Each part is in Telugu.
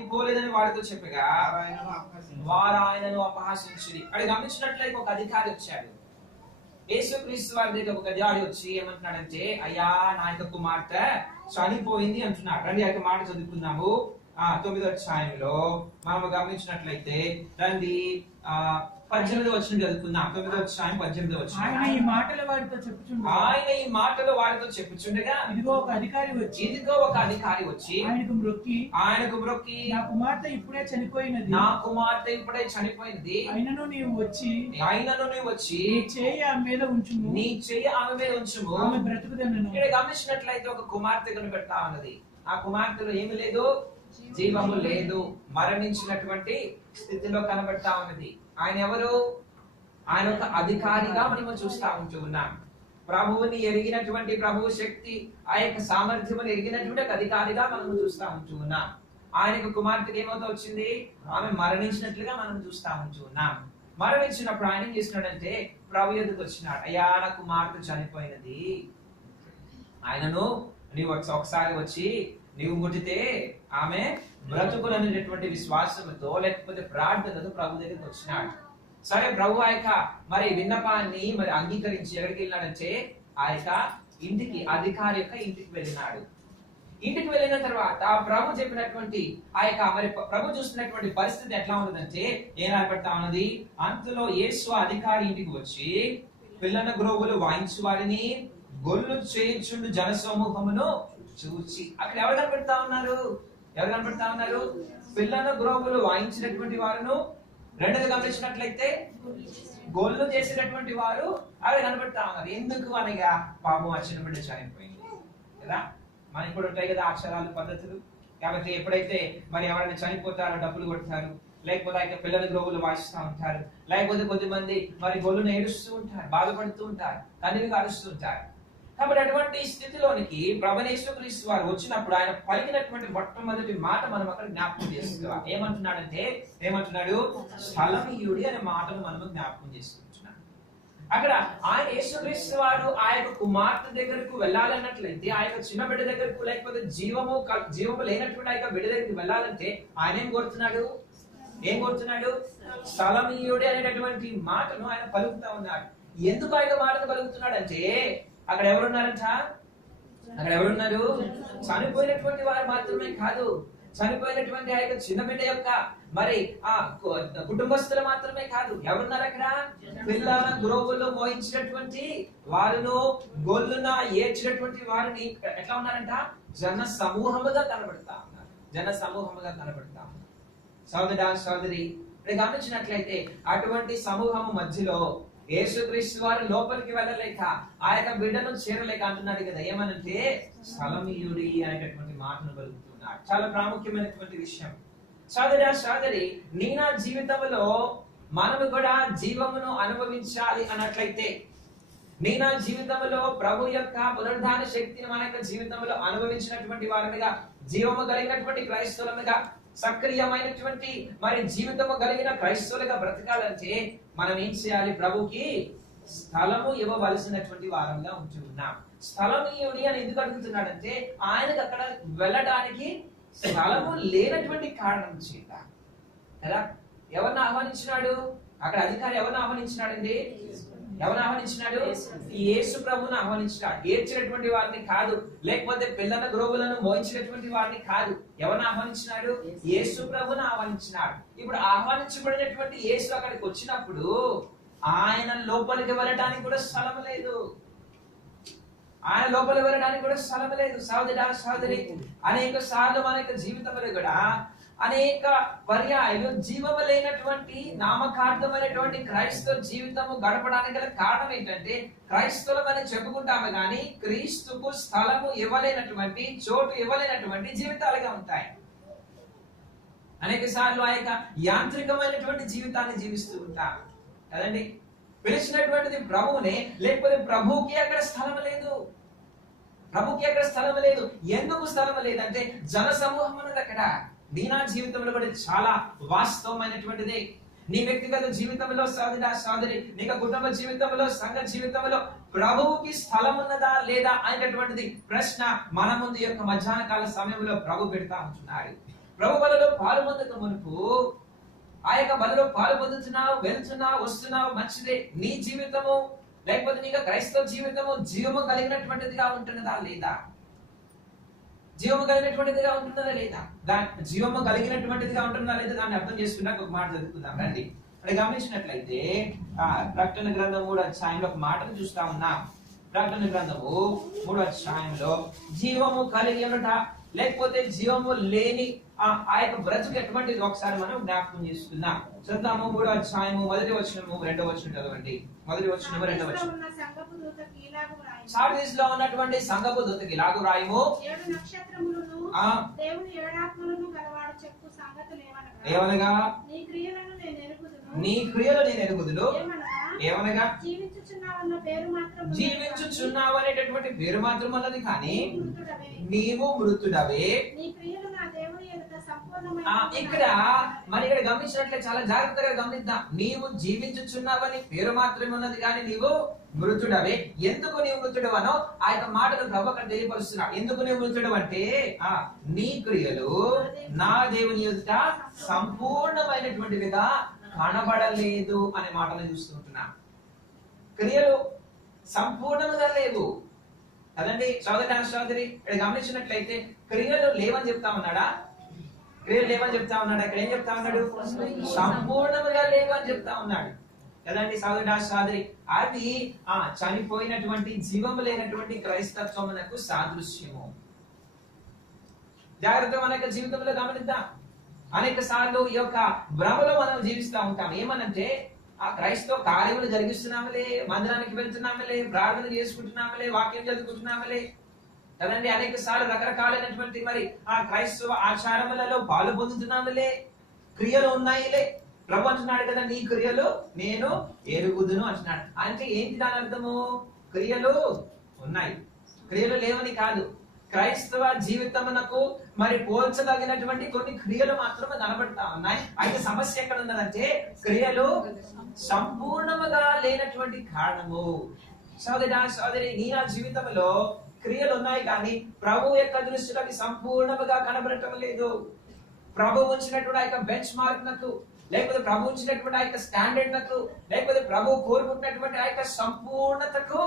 చనిపోలేదని వారితో చెప్పగా వారు ఆయనను అపహాసించిరి. అక్కడ గమనించినట్లయితే ఒక అధికారి వచ్చాడు. యేసుక్రీస్తు వారి దగ్గర ఒక అధికారి వచ్చి ఏమంటున్నాడంటే, అయ్యా నా యొక్క కుమార్తె చనిపోయింది అంటున్నాడు. రండి ఆ మాట చదువుకుందాము. 9వ అధ్యాయంలో మనం గమనించినట్లయితే రండి 18వ వచనం చదువుకుందాం. 9వ అధ్యాయం 18వ వచనం. ఆయన ఈ మాటలు వారితో చెప్పుచుండగా ఇదిగో ఒక అధికారి వచ్చి ఆయనకు మ్రొక్కి నా కుమార్తె ఇప్పుడే చనిపోయినది, అయినను నీవు వచ్చి నీ చేయి ఆమె మీద ఉంచుము, ఆమె బ్రతుకుదనను. ఇక్కడ గమనించినట్లయితే ఒక కుమార్తె కనిపెడతా ఉన్నది. ఆ కుమార్తెలో ఏమి లేదు, జీవము లేదు, మరణించినటువంటి స్థితిలో కనబడతా ఉన్నది. ఆయన ఎవరు? ఆయన ఒక అధికారిగా మనము చూస్తా ఉంటూ ఉన్నాం. ప్రభువుని ఎరిగినటువంటి, ప్రభువు శక్తి ఆ యొక్క సామర్థ్యమును ఎరిగినటువంటి ఒక అధికారిగా మనము చూస్తా ఉంటూ ఉన్నాం. ఆయనకు కుమార్తెకి ఏమవుతా వచ్చింది, ఆమె మరణించినట్లుగా మనం చూస్తా ఉంటూ ఉన్నాం. మరణించినప్పుడు ఆయన ఏం చేసినాడంటే ప్రభు ఎదుగు వచ్చినాడు. అయ్యా నా కుమార్తె చనిపోయినది, ఆయనను నీవు ఒకసారి వచ్చి నీవు ముట్టితే ఆమె బ్రతుకులనేటటువంటి విశ్వాసంతో లేకపోతే ప్రార్థనతో ప్రభు దగ్గరికి వచ్చినాడు. సరే, ప్రభు ఆ యొక్క మరి విన్నపాన్ని మరి అంగీకరించి ఎక్కడికి వెళ్ళినాడంటే ఆ యొక్క ఇంటికి, అధికారి యొక్క ఇంటికి వెళ్ళినాడు. ఇంటికి వెళ్ళిన తర్వాత ప్రభు చెప్పినటువంటి ఆ యొక్క మరి ప్రభు చూస్తున్నటువంటి పరిస్థితి ఎట్లా ఉన్నదంటే ఏం ఏర్పడతా ఉన్నది, అంతలో యేసు అధికారి ఇంటికి వచ్చి పిల్లల గ్రోవులు వాయించు వారిని గొల్లు చేయించుండు జన సమూహమును చూచి. అక్కడ ఎవరు కనబడతా ఉన్నారు? పిల్లల గ్రోవులు వాయించినటువంటి వారును, రెండోది గమనించినట్లయితే గొల్లు చేసినటువంటి వారు అవి కనబడతా ఉన్నారు. ఎందుకు అనగా పాపం వచ్చిన బిడ్డ చనిపోయింది కదా. మనకి కూడా ఉంటాయి కదా అక్షరాలు, పద్ధతులు. కాబట్టి ఎప్పుడైతే మరి ఎవరైనా చనిపోతారో డబ్బులు కొడతారు, లేకపోతే ఆ పిల్లల గ్రోవులు వాయిస్తూ ఉంటారు, లేకపోతే కొద్దిమంది మరి గొల్లును ఏడుస్తూ ఉంటారు, బాధపడుతూ ఉంటారు, కన్నీరు కారుస్తూ ఉంటారు. కాబట్టి అటువంటి స్థితిలోనికి ప్రభువైన యేసుక్రీస్తు వారు వచ్చినప్పుడు ఆయన పలికినటువంటి మొట్టమొదటి మాట మనం అక్కడ జ్ఞాపకం చేసుకుంటాం. ఏమంటున్నాడు? స్థలమియుడి అనే మాటను మనము జ్ఞాపకం చేసుకుంటున్నాం. అక్కడ ఆయన యేసుక్రీస్తు వారు ఆ యొక్క కుమార్తె దగ్గరకు వెళ్ళాలన్నట్లయితే, ఆ యొక్క చిన్న బిడ్డ దగ్గరకు, లేకపోతే జీవము లేనటువంటి ఆ యొక్క బిడ్డ దగ్గరికి వెళ్ళాలంటే ఆయన ఏం కోరుతున్నాడు? స్థలమియుడి అనేటటువంటి మాటను ఆయన పలుకుతా ఉన్నాడు. ఎందుకు ఆయన మాటను పలుకుతున్నాడు అంటే అక్కడ ఎవరున్నారు? చనిపోయినటువంటి వారు మాత్రమే కాదు, చనిపోయినటువంటి ఆ యొక్క చిన్న బిడ్డ యొక్క మరి ఆ కుటుంబస్తులు మాత్రమే కాదు. ఎవరున్నారు అక్కడ? పిల్లల గ్రోవుల్లో మోయించినటువంటి వారును, గొల్లున ఏడ్చినటువంటి వారిని ఎట్లా ఉన్నారంట? జన సమూహముగా కనబడతా ఉన్నారు. సోదరి ఇక్కడ గమనించినట్లయితే అటువంటి సమూహము మధ్యలో యేసుక్రీస్తు వారు లోపలికి వెళ్ళలేక ఆ యొక్క బిడ్డను చేరలేక అంటున్నాడు కదా, ఏమనంటే స్థలమియుడి అనేటటువంటి మాటను పలుకుతున్నాడు. చాలా ప్రాముఖ్యమైనటువంటి విషయం. సోదరి నీ నా జీవితంలో మనము కూడా జీవమును అనుభవించాలి అన్నట్లయితే, నీ నా జీవితంలో ప్రభు యొక్క పునరుద్ధాన శక్తిని మన యొక్క జీవితంలో అనుభవించినటువంటి వారిగా, జీవము కలిగినటువంటి క్రైస్తవులుగా, సక్రియమైనటువంటి మరి జీవితము కలిగిన క్రైస్తవులుగా బ్రతకాలంటే మనం ఏం చేయాలి? ప్రభుకి స్థలము ఇవ్వవలసినటువంటి వారంగా ఉంటున్నాం. స్థలమీయుడి అని ఎందుకు అడుగుతున్నాడంటే ఆయనకు అక్కడ వెళ్ళడానికి స్థలము లేనటువంటి కారణం చేత కదా. ఎవరిని ఆహ్వానించినాడు? అక్కడ అధికారి ఎవరిని ఆహ్వానించినాడండి? యేసు ప్రభువును ఆహ్వానించినాడు. ఏడ్చినటువంటి వారిని కాదు, లేకపోతే పిల్లల గ్రోవులను మోయించినటువంటి వారిని కాదు. ఎవరిని ఆహ్వానించినాడు? యేసు ప్రభువును ఆహ్వానించినాడు. ఇప్పుడు ఆహ్వానించబడినటువంటి యేసు అక్కడికి వచ్చినప్పుడు ఆయన లోపలికి వెళ్ళడానికి కూడా స్థలం లేదు. సహోదరి అనేక సార్లు మన యొక్క జీవితంలో కూడా అనేక పర్యాయాలు జీవము లేనటువంటి నామకార్థమైనటువంటి క్రైస్తవ జీవితము గడపడానికి గల కారణం ఏంటంటే క్రైస్తవులమని చెప్పుకుంటాము కానీ క్రీస్తుకు స్థలము ఇవ్వలేనటువంటి, చోటు ఇవ్వలేనటువంటి జీవితాలుగా ఉంటాయి. అనేక సార్లు ఆ యొక్క యాంత్రికమైనటువంటి జీవితాన్ని జీవిస్తూ ఉంటాం కదండి. పిలిచినటువంటిది ప్రభువునే, లేకపోతే ప్రభువుకి అక్కడ స్థలం లేదు. ఎందుకు స్థలం లేదంటే జన సమూహం ఉన్నది అక్కడ. నీ నా జీవితంలో కూడా చాలా వాస్తవమైనటువంటిది. నీ వ్యక్తిగత జీవితంలో సోదరి, నీ కుటుంబ జీవితంలో, సంఘ జీవితంలో ప్రభువుకి స్థలం ఉన్నదా లేదా అనేటటువంటిది ప్రశ్న మన ముందు యొక్క మధ్యాహ్న కాల సమయంలో ప్రభు పెడతా ఉంటున్నాడు. ప్రభు బలలో పాలు పొందక మునుపు ఆ యొక్క బలలో పాలు పొందుతున్నావు, వెళ్తున్నావు, వస్తున్నావు, మంచిదే. నీ జీవితము లేకపోతే నీకు క్రైస్తవ జీవితము జీవము కలిగినటువంటిదిగా ఉంటున్నదా లేదా? జీవము కలిగినటువంటిదిగా ఉంటున్నదా లేదా? జీవము కలిగినటువంటిదిగా ఉంటుందా లేదా దాన్ని అర్థం చేసుకున్నాక ఒక మాట చదువుకుందాం రండి. ఇక్కడ గమనించినట్లయితే ప్రకటన గ్రంథం 3వ అధ్యాయంలో ఒక మాటను చూస్తా ఉన్నాం. ప్రకటన గ్రంథము 3వ అధ్యాయంలో జీవము కలిగి ఉండట లేకపోతే జీవము లేని ఆ యొక్క బ్రతుకు ఎటువంటిది ఒకసారి మనం జ్ఞాపకం చేసుకుందాం. చదువుతాము 3వ అధ్యాయము 1వ వచనము 2వ వచనం చదవండి. 1వ వచనము 2వ వచనం. సార్దీస్ లో ఉన్నటువంటి సంఘపు దూతకి ఇలాగు రాయము. 7 నక్షత్రములను దేవుని 7 ఆత్మలను గలవాడు చెప్పు సంగతులు ఏమనగా నీ క్రియలను నేను ఎరుగుదును. నీ క్రియలు నేను ఎరుగుదును. ఏమనగా జీవించుచున్నావన్న పేరు మాత్రం జీవించుచున్నావు అనేటటువంటి పేరు మాత్రం అన్నది కానీ నీవు మృతుడవే. నీ క్రియలు నా దేవుని ఎదుట సంపూర్ణమైన. ఇక్కడ మరి ఇక్కడ గమనించినట్లే చాలా జాగ్రత్తగా గమనిద్దాం. నీవు జీవించుచున్నావని పేరు మాత్రమే ఉన్నది కానీ నీవు మృతుడవే. ఎందుకు నీవు మృతుడవనో ఆ యొక్క మాటలు ప్రభు అక్కడ తెలియపరుస్తున్నాడు. ఎందుకు నీవు మృతుడు అంటే నీ క్రియలు నా దేవుని ఎదుట సంపూర్ణమైనటువంటివిగా కనబడలేదు అనే మాటను చూస్తుంటున్నా. క్రియలు సంపూర్ణంగా లేవు కదండి సోదరి. ఇక్కడ గమనించినట్లయితే క్రియలు లేవని చెప్తా ఉన్నాడా? క్రియలు లేవని చెప్తా ఉన్నాడా? ఇక్కడ ఏం చెప్తా ఉన్నాడు? సంపూర్ణంగా లేవు అని చెప్తా ఉన్నాడు కదండి సోదరి. అది చనిపోయినటువంటి జీవము లేనటువంటి క్రైస్తత్వమునకు సాదృశ్యము. జాగ్రత్త మన యొక్క జీవితంలో గమనిద్దాం. అనేక సార్లు ఈ యొక్క భ్రమలో మనం జీవిస్తూ ఉంటాం. ఏమనంటే ఆ క్రైస్తవ కార్యములు జరిగిస్తున్నామలే, మందిరానికి వెళ్తున్నామలే, ప్రార్థన చేసుకుంటున్నామలే, వాక్యం చదువుకుంటున్నామలే కదండి. అనేక సార్లు రకరకాలైనటువంటి మరి ఆ క్రైస్తవ ఆచారములలో పాలు పొందుతున్నామలే, క్రియలు ఉన్నాయిలే. ప్రభు అంటున్నాడు కదా నీ క్రియలు నేను ఎరుగుదును అంటున్నాడు. అంటే ఏంటి దాని అర్థము? క్రియలు ఉన్నాయి, క్రియలు లేవని కాదు. క్రైస్తవ జీవితమునకు మరి పోల్చదగినటువంటి కొన్ని క్రియలు మాత్రమే కనబడతా ఉన్నాయి. అయితే సమస్య ఎక్కడ ఉన్నదంటే క్రియలు సంపూర్ణముగా లేనటువంటి కారణము. సోదరి నీ నా జీవితంలో క్రియలు ఉన్నాయి కానీ ప్రభు యొక్క దృష్టిలోకి సంపూర్ణముగా కనబడటం లేదు. ప్రభు ఉంచినటువంటి ఆ యొక్క బెంచ్ మార్క్ నకు, లేకపోతే ప్రభు ఉంచినటువంటి ఆ యొక్క స్టాండర్డ్ నకు, లేకపోతే ప్రభు కోరుకుంటున్నటువంటి ఆ యొక్క సంపూర్ణతకు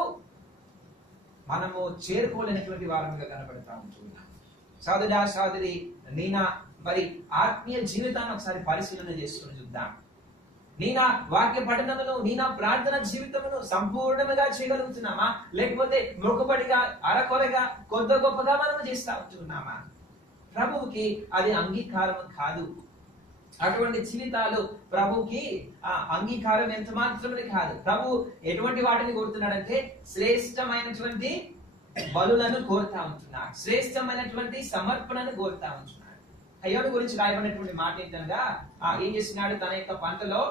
మనము చేరుకోలేనటువంటి వారంగా కనబడతా ఉంటున్నాం. సోదరి నీనా మరి ఆత్మీయ జీవితాన్ని ఒకసారి పరిశీలన చేసుకుని చూద్దాం. నీనా వాక్య పఠనమును, నీనా ప్రార్థన జీవితమును సంపూర్ణంగా చేయగలుగుతున్నామా? లేకపోతే మొక్కుబడిగా అరకొరగా కొద్ది గొప్పగా మనము చేస్తా ఉంటున్నామా? ప్రభువుకి అది అంగీకారం కాదు. అటువంటి జీవితాలు ప్రభుకి అంగీకారం ఎంత మాత్రమే కాదు. ప్రభు ఎటువంటి వాటిని కోరుతున్నాడంటే శ్రేష్టమైనటువంటి బలులను కోరుతా ఉంటున్నాడు, శ్రేష్టమైనటువంటి సమర్పణను కోరుతా ఉంటున్నాడు. అయ్యోని గురించి రాయబడినటువంటి మాట ఏంటనగా ఏం చేస్తున్నాడు? తన యొక్క పంటలో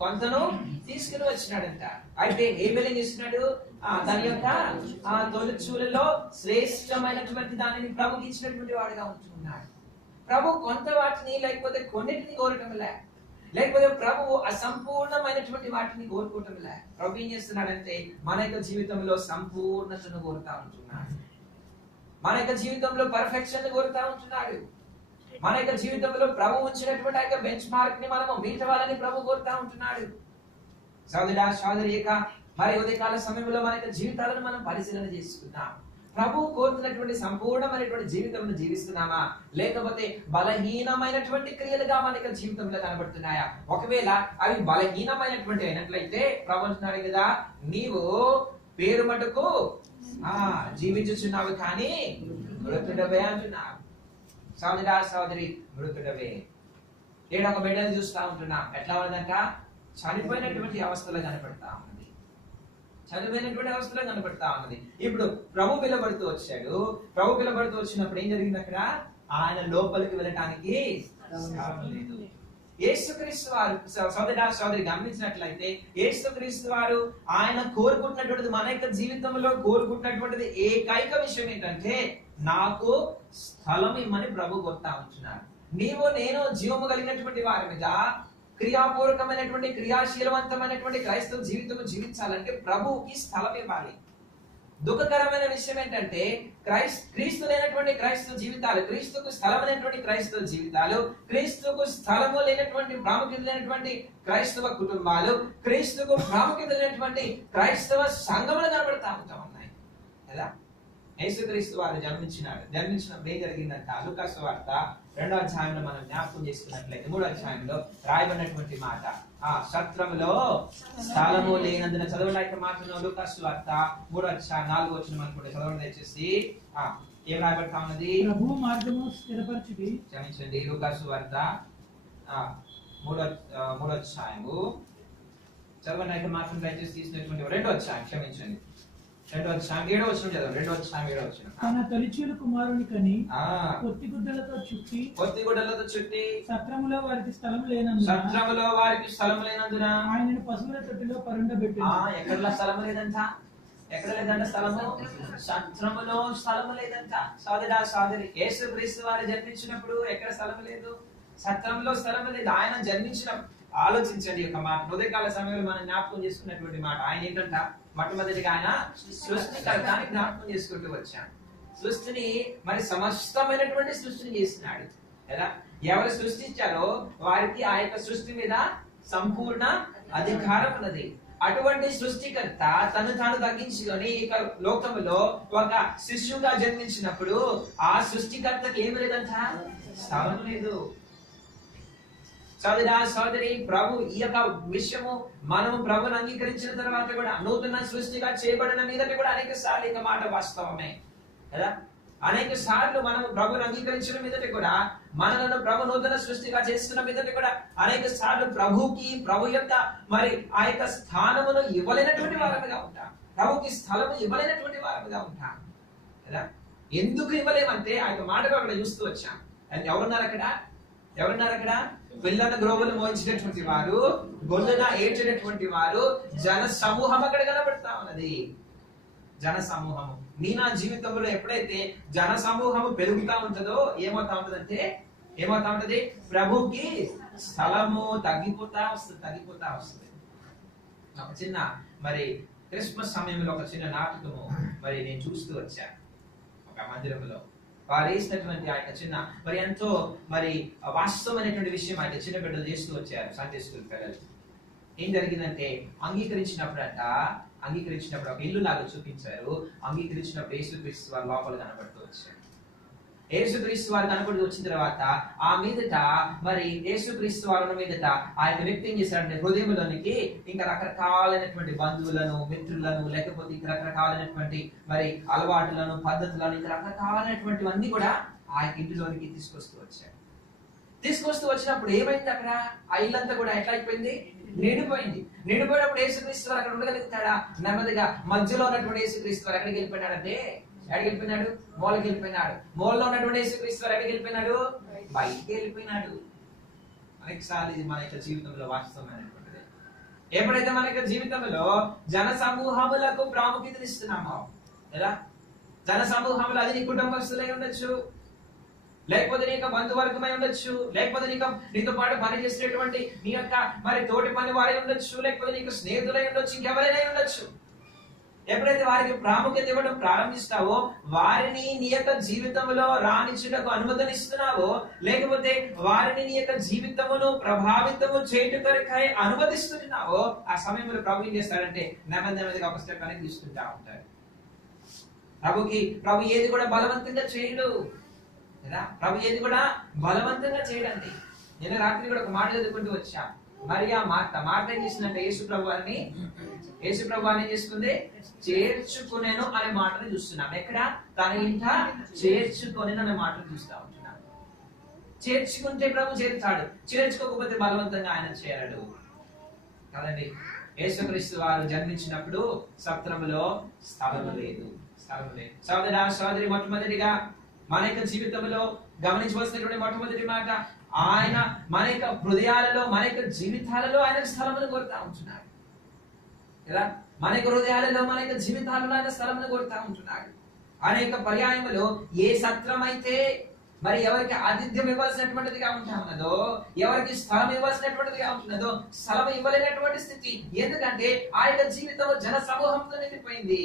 కొంతను తీసుకుని వచ్చినాడంట. అయితే ఏం చేస్తున్నాడు? తన యొక్క తొలిచూలలో శ్రేష్టమైనటువంటి దానిని ప్రభుకి ఇచ్చినటువంటి వాడుగా ఉంటున్నాడు. ప్రభు కొంత వాటిని లేకపోతే కొన్నిటిని కోరటం లేకపోతే ప్రభు అసంపూర్ణమైనటువంటి వాటిని కోరుకోవటం ప్రభు ఏం చేస్తున్నాడంటే మన యొక్క జీవితంలో సంపూర్ణతను కోరుతా ఉంటున్నాడు. మన యొక్క జీవితంలో పర్ఫెక్షన్ కోరుతా ఉంటున్నాడు. మన యొక్క జీవితంలో ప్రభు ఉంచినటువంటి ఆ యొక్క బెంచ్ మార్క్ ని మనము మీటవాలని ప్రభు కోరుతా ఉంటున్నాడు. సోదరి యొక్క మరి ఉదయకాల సమయంలో మన యొక్క జీవితాలను మనం పరిశీలన చేసుకుందాం. ప్రభు కోరుతున్నటువంటి సంపూర్ణమైనటువంటి జీవితం జీవిస్తున్నామా, లేకపోతే బలహీనమైనటువంటి క్రియలుగా మన యొక్క జీవితంలో కనబడుతున్నాయా? ఒకవేళ అవి బలహీనమైనటువంటి అయినట్లయితే ప్రభు అంటున్నాడు కదా నీవు పేరు మటుకు జీవించుచున్నావు కానీ మృతుడవే అంటున్నావు. సోదరి మృతుడవే. ఏడొక బిడ్డను చూస్తా ఉంటున్నాం. ఎట్లా ఉన్నదంట? చనిపోయినటువంటి అవస్థలో కనపడతా ఉన్నది, చనిపోయినటువంటి అవస్థలో కనపడతా ఉన్నది. ఇప్పుడు ప్రభు పిలబడుతూ వచ్చాడు. ప్రభు పిలబడుతూ వచ్చినప్పుడు ఏం జరిగింది? అక్కడ ఆయన లోపలికి వెళ్ళటానికి స్థలం లేదు. యేసుక్రీస్తు వారు సోదరి గమనించినట్లయితే యేసుక్రీస్తు వారు ఆయన కోరుకుంటున్నటువంటిది, మన యొక్క జీవితంలో కోరుకుంటున్నటువంటిది ఏకైక విషయం ఏంటంటే నాకు స్థలం ఇమ్మని ప్రభు కోరుతా ఉంటున్నారు. నీవు నేను జీవము కలిగినటువంటి వారి మీద క్రియాపూర్వకమైనటువంటి క్రియాశీలవంతమైనటువంటి క్రైస్తవ జీవితం జీవించాలంటే ప్రభువుకి స్థలం ఇవ్వాలి. దుఃఖకరమైన విషయం ఏంటంటే క్రీస్తు లేనటువంటి క్రైస్తవ జీవితాలు, క్రీస్తుకు స్థలమైనటువంటి క్రైస్తవ జీవితాలు, క్రీస్తుకు స్థలము లేనటువంటి ప్రాముఖ్యత లేనటువంటి క్రైస్తవ కుటుంబాలు, క్రీస్తుకు ప్రాముఖ్యత లేనటువంటి క్రైస్తవ సంఘములు కనబడతా ఉన్నాయి కదా. యేసుక్రీస్తు వారు జన్మించినప్పుడు ఏం జరిగిందంట? లూకా సువార్త 2వ అధ్యాయంలో మనం జ్ఞాపకం చేసుకున్నట్లయితే 3వ అధ్యాయంలో రాయబడినటువంటి మాట, సత్రములో స్థలము లేనందున చదవలేక మాత్రం. లూకా సువార్త 3వ అధ్యాయం 4వ వచనం అనుకుంటే చదవండి దయచేసి. ఏం రాయబడతా ఉన్నది? ప్రభువు మార్గము స్థిరపరచుడి. క్షమించండి, లూకా సువార్త 3వ అధ్యాయము చదవలేక మాత్రం దయచేసి తీసినటువంటి 2వ అధ్యాయం, క్షమించండి 2వ అధ్యాయం 7వ వచనం చదవండి. 2వ అధ్యాయం 7వ వచనం. తన తొలిచూలు కుమారుని కని పొత్తిగుడ్డలతో చుట్టి సత్రములో వారికి స్థలం లేనందున ఆయనను పశువుల తొట్టిలో పరుండబెట్టి. ఎక్కడ స్థలము లేదంట? ఎక్కడ లేదంట స్థలము? సత్రములో స్థలము లేదంట. సోదరి యేసుక్రీస్తు వారు జన్మించినప్పుడు ఎక్కడ స్థలము లేదు? సత్రంలో స్థలము లేదు. ఆయన జన్మించిన ఆలోచించండి ఒక మాట, హృదయకాల సమయంలో మనం జ్ఞాపకం చేసుకున్నటువంటి మాట. ఆయన ఏంటంట? మొట్టమొదటిగా ఆయన సృష్టికర్త అని జ్ఞాపకం చేసుకుంటూ వచ్చాను. సృష్టిని మరి సమస్తమైనటువంటి సృష్టిని చేసినాడు కదా. ఎవరు సృష్టించారో వారికి ఆ యొక్క సృష్టి మీద సంపూర్ణ అధికారం ఉన్నది. అటువంటి సృష్టికర్త తను తాను తగ్గించుకొని ఇక లోకములో ఒక శిశువుగా జన్మించినప్పుడు ఆ సృష్టికర్తకి ఏమి లేదంట? స్థలం లేదు. సోదరి ప్రభు ఈ యొక్క విషయము మనము ప్రభుని అంగీకరించిన తర్వాత కూడా నూతన సృష్టిగా చేయబడిన మీదట కూడా అనేక సార్లు ఇక మాట వాస్తవమే కదా. అనేక సార్లు మనము ప్రభుని అంగీకరించిన మీదట కూడా, మనలను ప్రభు నూతన సృష్టిగా చేస్తున్న మీదట కూడా అనేక సార్లు ప్రభుకి ప్రభు యొక్క మరి ఆ యొక్క స్థానమును ఇవ్వలేనటువంటి వారముగా ఉంటాం. ప్రభుకి స్థలము ఇవ్వలేనటువంటి వారముగా ఉంటాం కదా. ఎందుకు ఇవ్వలేమంటే ఆ యొక్క మాటగా అక్కడ చూస్తూ వచ్చాం. ఎవరున్నారు అక్కడ? పిల్లల గ్రోవులు మోయించినటువంటి వారు, గొల్లున ఏడ్చినటువంటి వారు, జన సమూహం అక్కడ కనబడతా ఉన్నది. జన సమూహము. నా జీవితంలో ఎప్పుడైతే జన సమూహము పెరుగుతా ఉంటుందో ఏమవుతా ఉంటది? ప్రభుకి స్థలము తగ్గిపోతా వస్తుంది. ఒక చిన్న మరి క్రిస్మస్ సమయంలో ఒక చిన్న నాటకము మరి నేను చూస్తూ వచ్చాను ఒక మందిరంలో. వారు వేసినటువంటి ఆయన చిన్న మరి ఎంతో మరి వాస్తవమైనటువంటి విషయం ఆయన చిన్న బిడ్డలు చేస్తూ వచ్చారు. సండే స్కూల్ పిల్లలు. ఏం జరిగిందంటే అంగీకరించినప్పుడు ఒక ఇల్లు లాగా చూపించారు. అంగీకరించినప్పుడు యేసుక్రీస్తు వారు లోపల కనబడుతూ వచ్చారు. యేసుక్రీస్తు వారు కనబడి వచ్చిన తర్వాత ఆ మీదట మరి యేసుక్రీస్తు వారి మీదట ఆయన వ్యక్తి ఏం చేశాడంటే హృదయంలోనికి ఇంకా రకరకాలైనటువంటి బంధువులను, మిత్రులను, లేకపోతే ఇంకా రకరకాలైనటువంటి మరి అలవాట్లను, పద్ధతులను, ఇంకా రకరకాలైనటువంటివన్నీ కూడా ఆ ఇంటిలోనికి తీసుకొస్తూ వచ్చినప్పుడు ఏమైంది? అక్కడ ఆ ఇల్లంతా కూడా ఎట్లా అయిపోయింది? నిండిపోయినప్పుడు యేసుక్రీస్తు వారు అక్కడ ఉండగలుగుతాడా? నెమ్మదిగా మధ్యలో ఉన్నటువంటి యేసుక్రీస్తు వారు ఎక్కడికి వెళ్ళిపోయినాడంటే మూలకి వెళ్ళిపోయినాడు. మూలలో ఉన్నటువంటి యేసుక్రీస్తు వారు ఎక్కడికి వెళ్ళిపోయినాడు? బయటికి వెళ్ళిపోయినాడు. అనేకసార్లు ఇది మన యొక్క జీవితంలో వాస్తవమైనటువంటిది. ఎప్పుడైతే మన యొక్క జీవితంలో జన సమూహములకు ప్రాముఖ్యత ఇస్తున్నామో, ఎలా జన సమూహములు, అది నీ కుటుంబస్తులై ఉండొచ్చు, లేకపోతే నీ యొక్క బంధువర్గమై ఉండొచ్చు, లేకపోతే నీతో పాటు పని చేసేటువంటి నీ యొక్క మరి తోటి పని వారై ఉండొచ్చు, లేకపోతే నీకు స్నేహితులై ఉండొచ్చు, ఇంకెవరైనా ఉండొచ్చు. ఎప్పుడైతే వారికి ప్రాముఖ్యత ఇవ్వడం ప్రారంభిస్తావో, వారిని నీ యొక్క జీవితంలో రాణించుటకు అనుమతినిస్తున్నావో, లేకపోతే వారిని నీ యొక్క జీవితమును ప్రభావితము చేయుటకై అనుమతిస్తున్నావో, ఆ సమయంలో ప్రభు ఏం చేస్తాడంటే నెమ్మదిగా ఒక స్టెప్ అనేది తీసుకుంటా ఉంటాడు. ప్రభు ఏది కూడా బలవంతంగా చేయడు కదా. ప్రభు ఏది కూడా బలవంతంగా చేయడండి. నేను రాత్రి కూడా ఒక మాట చదువుకుంటూ వచ్చా. మరి ఆ మాట ఏం చేసిందంటే యేసు ప్రభు ఏం చేసుకుంది? చేర్చుకునేను అనే మాటను చూస్తున్నాం. ఎక్కడ? తన ఇంట చేర్చుకునేను అనే మాటను చూస్తా ఉంటున్నాం. చేర్చుకుంటే ప్రభు చేర్చాడు, చేర్చుకోకపోతే బలవంతంగా ఆయన చేరాడు కదండి. యేసుక్రీస్తు వారు జన్మించినప్పుడు సత్రములో స్థలము లేదు. సోదరి మొట్టమొదటిగా మన యొక్క జీవితంలో గమనించవలసినటువంటి మొట్టమొదటి మాట, ఆయన మన యొక్క హృదయాలలో, మన యొక్క జీవితాలలో ఆయన స్థలమును కోరుతా ఉంటున్నాడు కదా. మన యొక్క హృదయాలలో, మన యొక్క జీవితాలలో ఆయన స్థలమును కోరుతా ఉంటున్నాడు. అనేక పర్యాయములో ఏ సత్రం అయితే మరి ఎవరికి ఆతిథ్యం ఇవ్వాల్సినటువంటిదిగా ఉంటా ఉన్నదో, ఎవరికి స్థలం ఇవ్వాల్సినటువంటిదిగా ఉంటున్నదో, స్థలం ఇవ్వలేనటువంటి స్థితి. ఎందుకంటే ఆ యొక్క జీవితం జన సమూహంతో నిండిపోయింది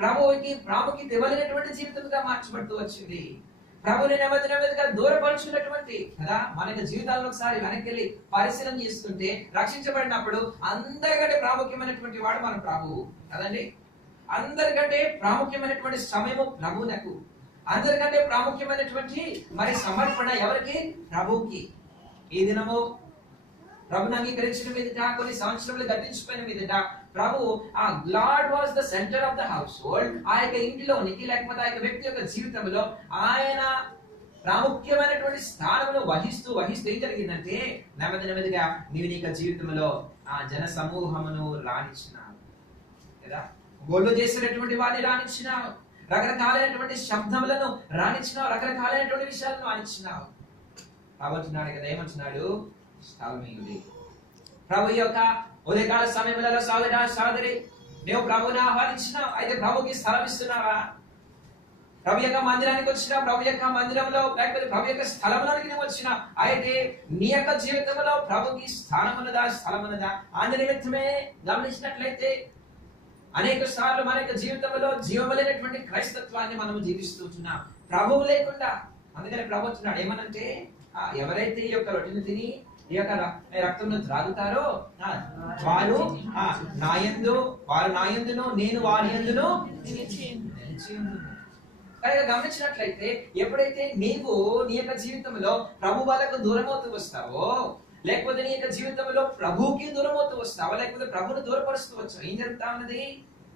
ప్రభువుకి ప్రాముఖ్యత ఇవ్వలేనటువంటి జీవితంగా మార్చబడుతూ వచ్చింది. ప్రభుని నెమ్మదిగా దూరపరుచుకున్నటువంటి కదా. మన జీవితాల్లో ఒకసారి వెనక్కి వెళ్ళి పరిశీలన చేసుకుంటే రక్షించబడినప్పుడు అందరికంటే ప్రాముఖ్యమైనటువంటి వాడు మన ప్రభువు కదండి. అందరికంటే ప్రాముఖ్యమైనటువంటి సమయము ప్రభువునకు, అందరికంటే ప్రాముఖ్యమైనటువంటి మరి సమర్పణ ఎవరికి? ప్రభువుకి. ఈ దినము ప్రభుని అంగీకరించడం మీదట కొన్ని సంవత్సరములు గతించిపోయిన మీదట ప్రభు ఆ lord was the centre of the house hold. ఆ యొక్క ఇంటిలోనికి లేకపోతే ఆ యొక్క వ్యక్తి యొక్క జీవితంలో ఆయన ప్రాముఖ్యమైనటువంటి స్థానంలో వహిస్తూ ఏం జరిగిందంటే నెమ్మదిగా నీవు నీ జీవితంలో ఆ జన సమూహమును రాణించినావు కదా. గోళ్ళు చేసినటువంటి వారిని రాణించినావు, రకరకాలైనటువంటి శబ్దములను రాణించినావు, రకరకాలైనటువంటి విషయాలను రాణించినావు. రాబోతున్నాడు కదా, ఏమంటున్నాడు? స్థలమీయుడి. ప్రభు యొక్క ఉదయకాల సమయంలో సోదరి నువ్వు ప్రభుని ఆహ్వానించినావు, అయితే ప్రభుకి స్థలం ఇస్తున్నావా? ప్రభు యొక్క మందిరానికి వచ్చినా, ప్రభు యొక్క మందిరంలో లేకపోతే ప్రభు యొక్క స్థలంలోనికి నువ్వు వచ్చినా, అయితే నీ యొక్క జీవితంలో ప్రభుకి స్థలం ఉన్నదా? అందు నిమిత్తమే గమనించినట్లయితే అనేక సార్లు మన యొక్క జీవితంలో జీవములైనటువంటి క్రైస్తత్వాన్ని మనము జీవిస్తున్నాం ప్రభువు లేకుండా. అందుకని ప్రభు వచ్చినాడు ఏమనంటే, ఎవరైతే ఈ యొక్క రొట్టెను తిని ఈ యొక్క రక్తంలో త్రాగుతారో వారు నాయందును నేను వారి యందును కనుక గమనించినట్లయితే ఎప్పుడైతే నీవు నీ యొక్క జీవితంలో ప్రభు వాళ్ళకు దూరమవుతూ వస్తావో, లేకపోతే నీ యొక్క జీవితంలో ప్రభుకి దూరమవుతూ వస్తావో, లేకపోతే ప్రభుని దూరపరుస్తూ వచ్చావు, ఏం జరుగుతా ఉన్నది?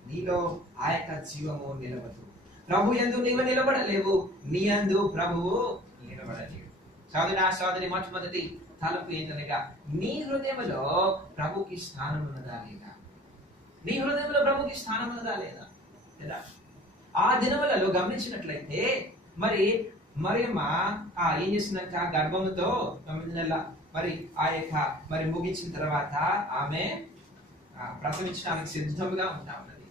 నీలో ఆ యొక్క జీవము నిలవదు. ప్రభు యందు నీవు నిలబడలేవు, నీ యందు ప్రభువు నిలబడలేవు. సోదరి మొట్టమొదటి తలుపు ఏంటనగా నీ హృదయంలో ప్రభుకి స్థానం ఉన్నదా లేదా? నీ హృదయంలో ప్రభుకి స్థానం ఉన్నదా లేదా? ఆ దినములలో గమనించినట్లయితే మరి మరియమ్మ ఏం చేసిందంట? గర్భముతో 9 నెలల మరి ఆ యొక్క మరి ముగించిన తర్వాత ఆమె ప్రసవించడానికి సిద్ధంగా ఉంటా ఉన్నది.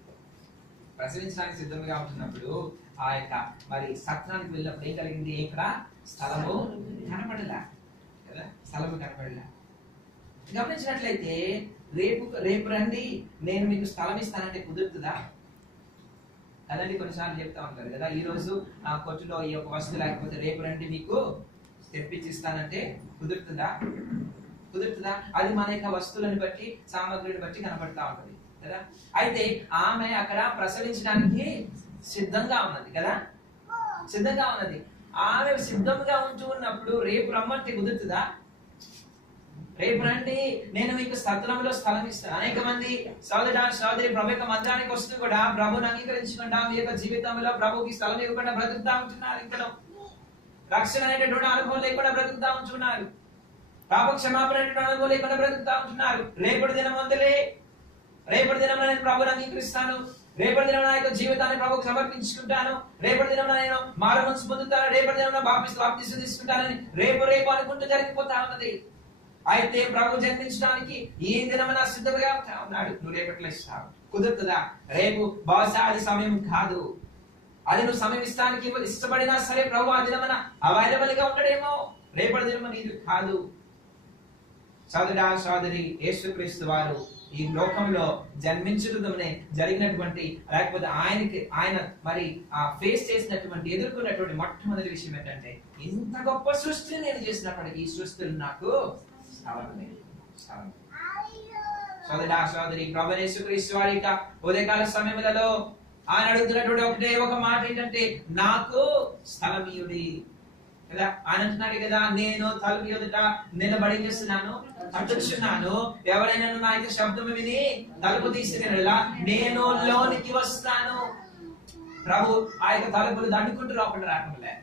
ప్రసవించడానికి సిద్ధంగా ఉంటున్నప్పుడు ఆ యొక్క మరి సత్రానికి వెళ్ళినప్పుడు ఏం కలిగింది? ఇక్కడ స్థలము కనపడలా కదా, స్థలము కనపడలా. గమనించినట్లయితే రేపు రండి నేను మీకు స్థలం ఇస్తానంటే కుదురుతుందా? కదండి, కొన్నిసార్లు చెప్తా ఉంటారు కదా, ఈ రోజు ఆ కొట్టులో ఈ యొక్క వస్తువు లేకపోతే రేపు రండి మీకు తెప్పించిస్తానంటే కుదురుతుందా? అది మన యొక్క వస్తువులను బట్టి సామగ్రిని బట్టి కనపడతా ఉంటది కదా. అయితే ఆమె అక్కడ ప్రసవించడానికి సిద్ధంగా ఉన్నది కదా, సిద్ధంగా ఉన్నది. ఆమె సిద్ధంగా ఉంటూ ఉన్నప్పుడు రేపు రమ్మంటే కుదురుతుందా? రేపు రండి నేను మీకు సత్రంలో స్థలం ఇస్తాను. అనేక మంది సోదరి ప్రభు యొక్క మందిరానికి వస్తూ కూడా ప్రభుని అంగీకరించకుండా మీ యొక్క జీవితంలో ప్రభుకి స్థలం ఇవ్వకుండా బ్రతుకుతా ఉంటున్నారు. ఇంకా రక్షణ అనేటటువంటి అనుభవం లేకుండా బ్రతుకుతా ఉంటున్నారు. పాప క్షమాపణ అనేటువంటి అనుభవం లేకుండా బ్రతుకుతా ఉంటున్నారు. రేపటి దినం నేను ప్రభుని అంగీకరిస్తాను, రేపటి దినం నా యొక్క జీవితాన్ని ప్రభుకు సమర్పించుకుంటాను, రేపటి దినం నేను మారుమనసు పొందుతాను, రేపటి దినం బాప్తిసం తీసుకుంటానని రేపు అనుకుంటూ జరిగిపోతా ఉన్నది. అయితే ప్రభు జన్మించడానికి ఈ దినమున సిద్ధంగా ఉన్నాడు. నువ్వు రేపట్లో ఇస్తావు, కుదురుతుందా? రేపు బహుశా అది సమయం కాదు, అది నువ్వు సమయం ఇస్తానికి ఇష్టపడినా సరే ప్రభు ఆ దినమున అవైలబుల్ గా ఉంటాడేమో. రేపటి దినము నీది కాదు. సోదరి యేసుక్రీస్తు వారు ఈ లోకంలో జన్మించడమే జరిగినటువంటి లేకపోతే ఆయన మరి ఫేస్ చేసినటువంటి ఎదుర్కొన్నటువంటి మొట్టమొదటి విషయం ఏంటంటే, ఇంత గొప్ప సృష్టిని నేను చేసినప్పటికీ ఈ సృష్టిని నాకు సోదరి ప్రభు యేసుక్రీస్తు వారి ఉదయకాల సమయములలో ఆయన అడుగుతున్నటువంటి ఒక మాట ఏంటంటే, నాకు స్థలమీయుడి కదా. ఆయన అంటున్నాడు కదా, నేను తలుపు ఎదుట నిలబడి చేస్తున్నాను, అటుచున్నాను, ఎవరైనా నా యొక్క శబ్దం విని తలుపు తీసినలా నేను లోనికి వస్తాను. ప్రభు ఆ యొక్క తలుపులు దండుకుంటూ లోపల రావటంలే,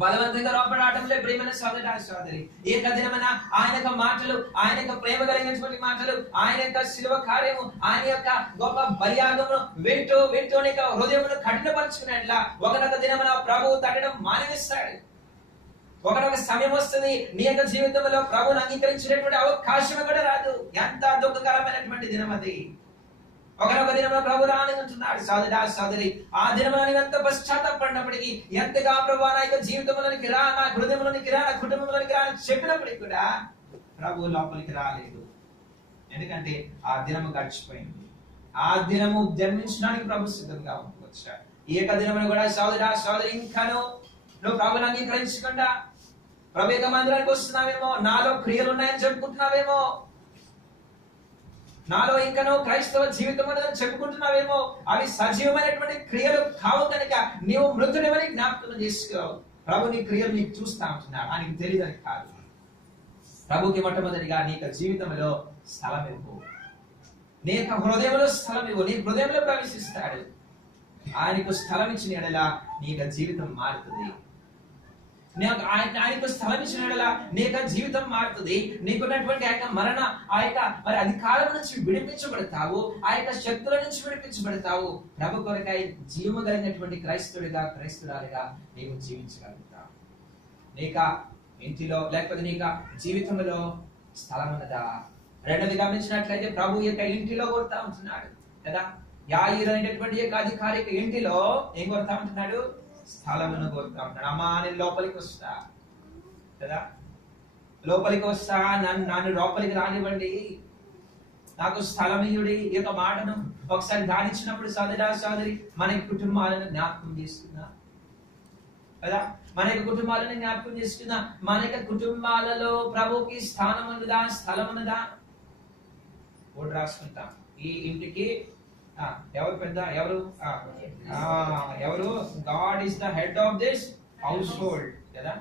బలవంతంగా లోపల రావటంలే. ప్రేమైన సోదరి ఏక దినమైన ఆయన యొక్క మాటలు, ఆయన యొక్క ప్రేమ కలిగినటువంటి మాటలు, ఆయన యొక్క శిలువ కార్యము, ఆయన యొక్క గొప్ప బలియాగమును వింటూ హృదయమును కఠినపరుచుకున్నట్లా ఒకనొక దినమున ప్రభువు తగ్గడం మానేస్తాడు. ఒకనొక సమయం వస్తుంది నీ యొక్క జీవితంలో ప్రభువును అంగీకరించినటువంటి అవకాశం కూడా రాదు. ఎంత దుఃఖకరమైనటువంటి దినం అది. ఒకనొక దినంలో ప్రభు రానుంటున్నాడు. సోదరి ఆ దినంలో ఎంత పశ్చాత్తాపడినప్పటికీ, ఎంతగా ప్రభు నా యొక్క జీవితంలోనికి రా, నా హృదయంలోనికి రా, నా కుటుంబంలోనికి రా అని చెప్పినప్పటికీ కూడా ప్రభు లోపలికి రాలేదు. ఎందుకంటే ఆ దినము గడిచిపోయింది. ఆ దినము జన్మించడానికి ప్రభు సిద్ధంగా ఉంది. వచ్చాడు. ఈ యొక్క దినమున కూడా సోదరా సోదరి, ఇంకాను నువ్వు ప్రభుని అంగీకరించకుండా ప్రభు యొక్క మందిరానికి వస్తున్నావేమో, నాలో క్రియలు ఉన్నాయని చెప్పుకుంటున్నావేమో, నాలో ఇంకనో క్రైస్తవ జీవితం అనేది చెప్పుకుంటున్నావేమో, అవి సజీవమైనటువంటి క్రియలు కావు కనుక నీవు మృతుడివని జ్ఞాపకం చేసుకో. ప్రభు నీ క్రియలు నీకు చూస్తా ఉంటున్నాడు, ఆయనకి తెలియదని కాదు. ప్రభుకి మొట్టమొదటిగా నీ యొక్క జీవితంలో స్థలం ఇవ్వు, నీ యొక్క హృదయంలో స్థలం ఇవ్వు. నీ హృదయంలో ప్రవేశిస్తాడు. ఆయనకు స్థలం ఇచ్చిన ఎడల నీ యొక్క జీవితం మారుతుంది. ఆయనకు స్థలం ఇచ్చిన ఎడల నీ యొక్క జీవితం మారుతుంది. నీకున్నటువంటి ఆ యొక్క మరణ, ఆ యొక్క మరి అధికారం నుంచి విడిపించబడతావు, ఆ యొక్క శక్తుల నుంచి విడిపించబడతావు. ప్రభు కొరకై జీవము కలిగినటువంటి క్రైస్తవుడిగా క్రైస్తవురాలిగా నీవు జీవించగలుగుతావు. నీక ఇంటిలో లేకపోతే నీక జీవితంలో స్థలం ఉన్నదా? రెండోది గమనించినట్లయితే ప్రభు యొక్క ఇంటిలో కొడతా ఉంటున్నాడు కదా. యాయీరు అనేటటువంటి యొక్క అధికారి ఇంటిలో ఏం కొడతా ఉంటున్నాడు? స్థలమును కోరుతా ఉంటాడు. అమ్మా నేను లోపలికి వస్తా కదా, లోపలికి వస్తా, నన్ను లోపలికి రానివ్వండి, నాకు స్థలమీయుడి. ఈ యొక్క మాటను ఒకసారి ధ్యానించినప్పుడు సోదరా సోదరి, మన కుటుంబాలను జ్ఞాపకం చేసుకున్నా కదా, మన యొక్క కుటుంబాలను జ్ఞాపకం చేసుకున్నా. మన యొక్క కుటుంబాలలో ప్రభుకి స్థానం ఉన్నదా, స్థలం ఉన్నదా? ఓటు రాసుకుంటాం. ఈ ఇంటికి ఎవరు పెద్ద, ఎవరు ఎవరు? God is the head of this house hold కదా.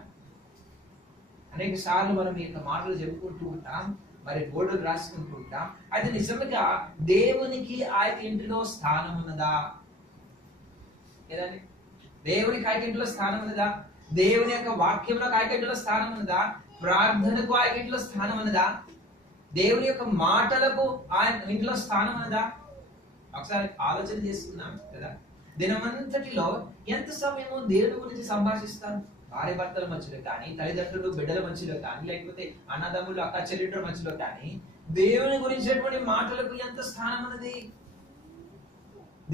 అనేక సార్లు మనం ఈ యొక్క మాటలు చెప్పుకుంటూ ఉంటాం, మరి బోర్డులు రాసుకుంటూ ఉంటాం. అయితే నిజంగా దేవునికి ఆ యొక్క ఇంటిలో స్థానం ఉన్నదా? ఏదండి, దేవునికి ఆ ఇంటిలో స్థానం ఉన్నదా? దేవుని యొక్క వాక్యంలో ఆ ఇంటిలో స్థానం ఉన్నదా? ప్రార్థనకు ఆ ఇంటిలో స్థానం ఉన్నదా? దేవుని యొక్క మాటలకు ఆ ఇంటిలో స్థానం ఉన్నదా? ఒకసారి ఆలోచన చేసుకున్నాం కదా. దినమంతటిలో ఎంత సమయము దేవుని గురించి సంభాషిస్తాం? భార్య భర్తల మధ్యలో కానీ, తల్లిదండ్రులు బిడ్డల మధ్యలో కానీ, లేకపోతే అన్నదమ్ములు అక్క చెల్లెళ్ళ మధ్యలో కానీ దేవుని గురించినటువంటి మాటలకు ఎంత స్థానం ఉన్నది?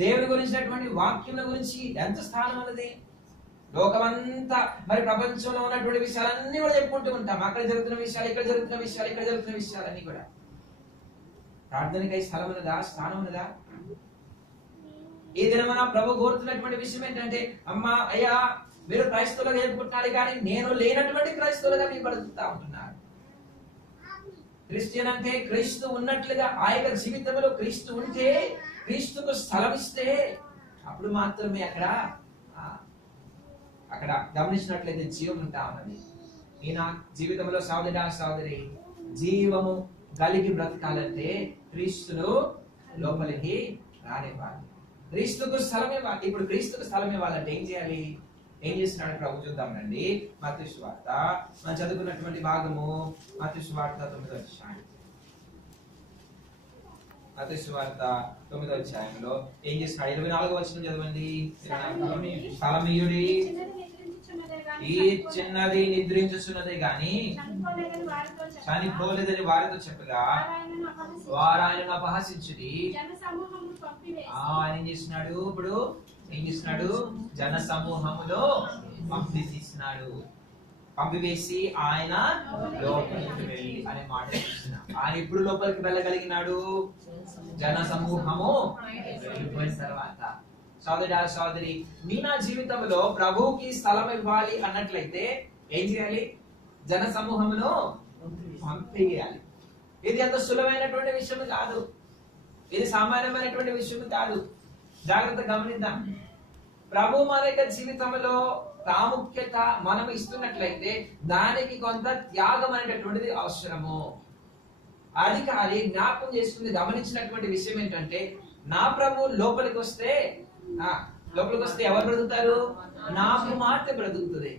దేవుని గురించినటువంటి వాక్యం గురించి ఎంత స్థానం ఉన్నది? లోకమంతా మరి ప్రపంచంలో ఉన్నటువంటి విషయాలన్నీ కూడా చెప్పుకుంటూ ఉంటాం. అక్కడ జరుగుతున్న విషయాలు, ఇక్కడ జరుగుతున్న విషయాలు, ఇక్కడ జరుగుతున్న విషయాలన్నీ కూడా. ప్రార్థనకై స్థలం ఉన్నదా, స్థానం ఉన్నదా? ఈ దినమన ప్రభు కోరుతున్నటువంటి విషయం ఏంటంటే, అమ్మా అయ్యా మీరు క్రైస్తవులుగా చెప్పుకుంటున్నారు కానీ నేను లేనటువంటి క్రైస్తవులుగా మీరు బ్రతుకుతా ఉంటున్నారు. క్రిస్టియన్ అంటే క్రీస్తు ఉన్నట్లుగా ఆ యొక్క జీవితంలో క్రీస్తు ఉంటే, క్రీస్తుకు స్థలం ఇస్తే అప్పుడు మాత్రమే అక్కడ గమనించినట్లయితే జీవం ఉంటా ఉన్నది. ఈయన జీవితంలో సోదరా సోదరి, జీవము కలిగి బ్రతకాలంటే క్రీస్తును లోపలికి రానివ్వాలి, క్రీస్తుకు స్థలం ఇవ్వాలి. ఇప్పుడు క్రీస్తుకు స్థలం ఇవ్వాలంటే ఏం చేయాలి? ఏం చేస్తున్నాడు ప్రభు చూద్దామండి. మత్తయి సువార్త మనం చదువుకున్నటువంటి భాగము మత్తయి సువార్త 9వ అధ్యాయం. మత్తయి సువార్త 9వ అధ్యాయంలో ఏం చేస్తున్నాడు? 24వ వచనం చదవండి. స్థలమీయుడి ఈ చిన్నది నిద్రించుచున్నదే గాని చనిపోలేదని వారితో చెప్పగా వారు ఆయనను అపహసించుడి. ఆయన ఏం చేస్తున్నాడు? ఇప్పుడు ఏం చేస్తున్నాడు? జన సమూహములో పంపిస్తున్నాడు. పంపివేసి ఆయన లోపలికి వెళ్ళి అనే మాట చూస్తున్నాడు. ఆయన ఇప్పుడు లోపలికి వెళ్ళగలిగినాడు జన సమూహము వెళ్ళిపోయిన తర్వాత. సోదరా సోదరి, నీ నా జీవితంలో ప్రభువుకి స్థలం ఇవ్వాలి అన్నట్లయితే ఏం చేయాలి? జన సమూహమును పంపేయాలి. ఇది అంత సులభమైనటువంటి విషయం కాదు, ఇది సామాన్యమైనటువంటి విషయం కాదు. జాగ్రత్త గమనిద్దాం. ప్రభు మన యొక్క జీవితంలో ప్రాముఖ్యత మనం ఇస్తున్నట్లయితే దానికి కొంత త్యాగం అనేటటువంటిది అవసరము. అది జ్ఞాపకం చేసుకుని గమనించినటువంటి విషయం ఏంటంటే, నా ప్రభు లోపలికి వస్తే ఎవరు బ్రతుకుతారు? నా కుమార్తె బ్రతుకుతుంది.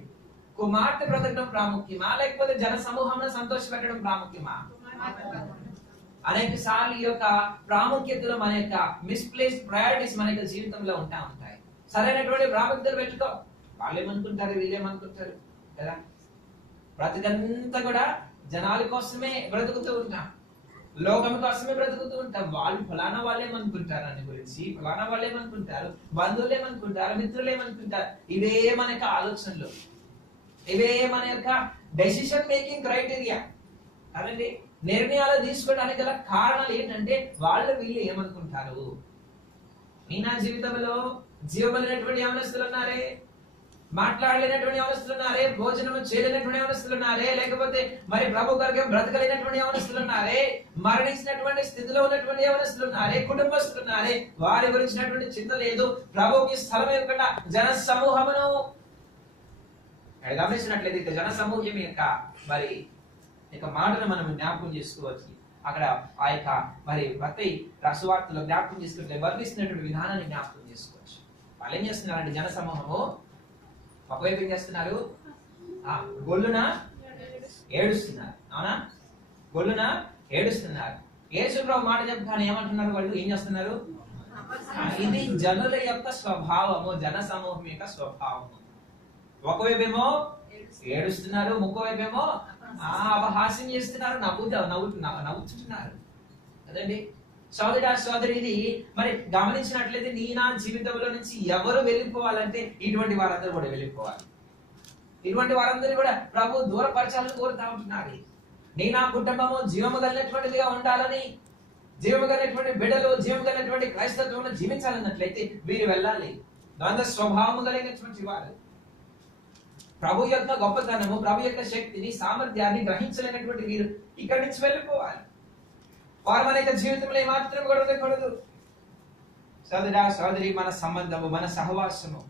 కుమార్తె బ్రతకడం ప్రాముఖ్యమా, లేకపోతే జన సమూహంలో సంతోష పెట్టడం ప్రాముఖ్యమా? అనేక సార్లు ఈ యొక్క ప్రాముఖ్యతలో మన యొక్క మిస్ప్లేస్ ప్రయారిటీస్ మన యొక్క జీవితంలో ఉంటాయి. సరైనటువంటి ప్రాముఖ్యతలు పెట్టుకో. వాళ్ళేమనుకుంటారు, వీళ్ళేమనుకుంటారు కదా. బ్రతికంతా కూడా జనాల కోసమే బ్రతుకుతూ ఉంటాం, లోకం కోసమే బ్రతుకుతూ ఉంటాం. వాళ్ళు ఫలానా వాళ్ళేమనుకుంటారు అని గురించి, ఫలానా వాళ్ళేమనుకుంటారు, బంధువులు ఏమనుకుంటారు, మిత్రులు ఏమనుకుంటారు, ఇవే మన యొక్క ఆలోచనలు, ఇవే మన యొక్క డెసిషన్ మేకింగ్ క్రైటీరియా కదండి. నిర్ణయాలు తీసుకోవడానికి గల కారణాలు ఏంటంటే వాళ్ళు వీళ్ళు ఏమనుకుంటారు. మీ నా జీవితంలో జీవములైనటువంటి యవనస్తులు ఉన్నారే, మాట్లాడలేనటువంటి యవనస్తులు ఉన్నారే, భోజనము చేయలేనటువంటి యవనస్తులు ఉన్నారే, లేకపోతే మరి ప్రభు కొరకే బ్రతకలేనటువంటి యవనస్తులు ఉన్నారే, మరణించినటువంటి స్థితిలో ఉన్నటువంటి యవనస్తులు ఉన్నారే, కుటుంబస్తులు ఉన్నారే, వారి గురించినటువంటి చింత లేదు. ప్రభుకి స్థలం ఇవ్వకుండా జన సమూహమును గమనించినట్లయితే ఇక జన సమూహం యొక్క మరి ఇక మాటను మనం జ్ఞాపకం చేసుకోవచ్చు. అక్కడ ఆ యొక్క మరి మత్తయి సువార్తలో జ్ఞాపకం చేసుకుంటే వర్ణిస్తున్నటువంటి విధానాన్ని జ్ఞాపకం చేసుకోవచ్చు. వాళ్ళు ఏం చేస్తున్నారండి? జన సమూహము ఒకవైపు ఏం చేస్తున్నారు? గొల్లున ఏడుస్తున్నారు. అవునా? గొల్లున ఏడుస్తున్నారు. యేసుప్రభు మాట చెప్తాను ఏమంటున్నారు? వాళ్ళు ఏం చేస్తున్నారు? ఇది జనుల యొక్క స్వభావము, జన సమూహం యొక్క స్వభావము. ఒకవైపేమో ఏడుస్తున్నారు, ఇంకోవైపేమో అపహాస్యం చేస్తున్నారు, నవ్వుతున్నారు కదండి. సోదరి ఇది మరి గమనించినట్లయితే నీ నా జీవితంలో నుంచి ఎవరు వెళ్ళిపోవాలంటే ఇటువంటి వారందరూ కూడా వెళ్ళిపోవాలి. ఇటువంటి వారందరూ కూడా ప్రభు దూరపరచాలని కోరుతా ఉంటున్నారు. నీ నా కుటుంబము జీవము కలిగినటువంటిదిగా ఉండాలని, జీవము కలిగినటువంటి బిడ్డలు, జీవము కలిగినటువంటి క్రైస్తవంలో జీవించాలన్నట్లయితే వీరు వెళ్ళాలి. ద్వంద్వ స్వభావము కలిగినటువంటి వారు ప్రభు యొక్క గొప్పతనము, ప్రభు యొక్క శక్తిని, సామర్థ్యాన్ని గ్రహించలేనటువంటి వీరు ఇక్కడి నుంచి వెళ్ళిపోవాలి. వారు మన యొక్క జీవితంలో ఏమాత్రం కూడా ఉండకూడదు. సోదరి, మన సంబంధము, మన సహవాసము,